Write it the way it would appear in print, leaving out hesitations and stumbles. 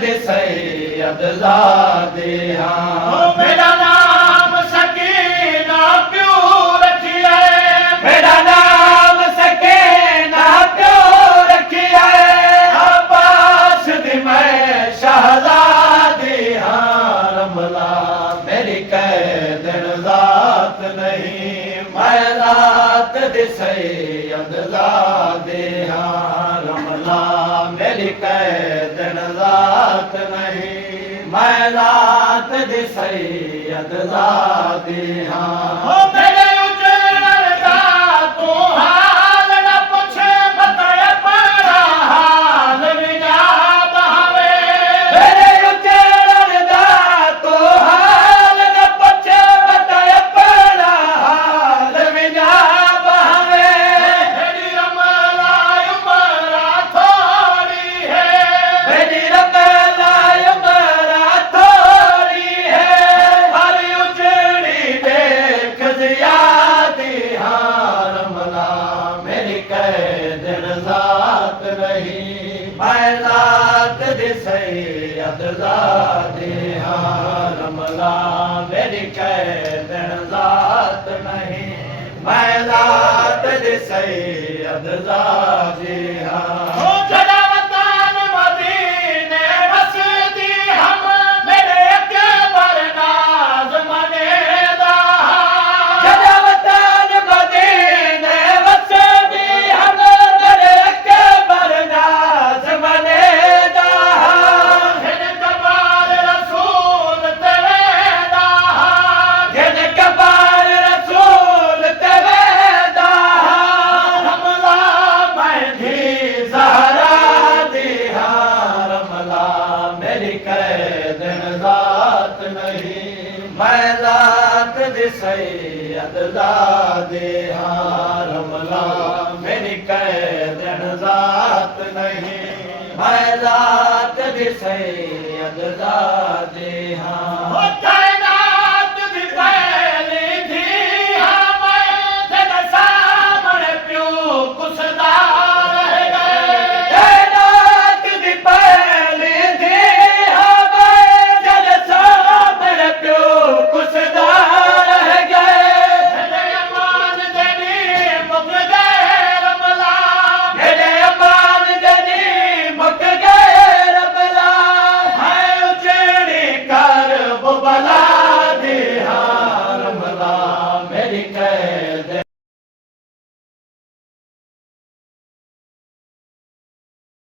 दे सैयद ज़ादे हाँ। मेरा नाम सकीना क्यों रखिए, मेरा नाम सकीना क्यों रखिए, अब्बास दी मैं शहज़ादी हाँ। रमला मेरी कैदन ज़ात नहीं, मैं ज़ात दे सैयद ज़ादे हाँ। रमला मेरी कैदन ज़ात नहीं, मैं ज़ात दे सैयद ज़ादे हाँ। मेरे उजड़ दा तू हाल न पूछे, बताए पड़ा हाल विजा बहावे। मेरे उजड़ दा तू हाल न पूछे, बताए पड़ा हाल विजा बहावे। मेरी रमला उमरा थोड़ी है, मेरी रमला उमरा थोड़ी है, हर उजड़ी देख ज़ियादी हाँ। रमला मेरी कैदन ज़ात नहीं, मैं ज़ात दे सैयद ज़ादे हाँ। रमला मेरी कैदन ज़ात नहीं, मैं ज़ात दे सैयद ज़ादे हाँ। जदा वतन मदीने बसदी हम, मेरे अकबर नाज़ मनेदा। जदा वतन मदीने बसदी हम, मेरे अकबर नाज़ मनेदा। जिन कबार रसूल ते वेदा, जिन कबार रसूल ते वेदा। रमला मैं धी ज़हरा दी हाँ। रमला मेरी कैदन ज़ात नहीं, मैं ज़ात दे सैयद ज़ादे हाँ। रमला मेरी कैदन ज़ात नहीं, मैं ज़ात दे सैयद ज़ादे हाँ।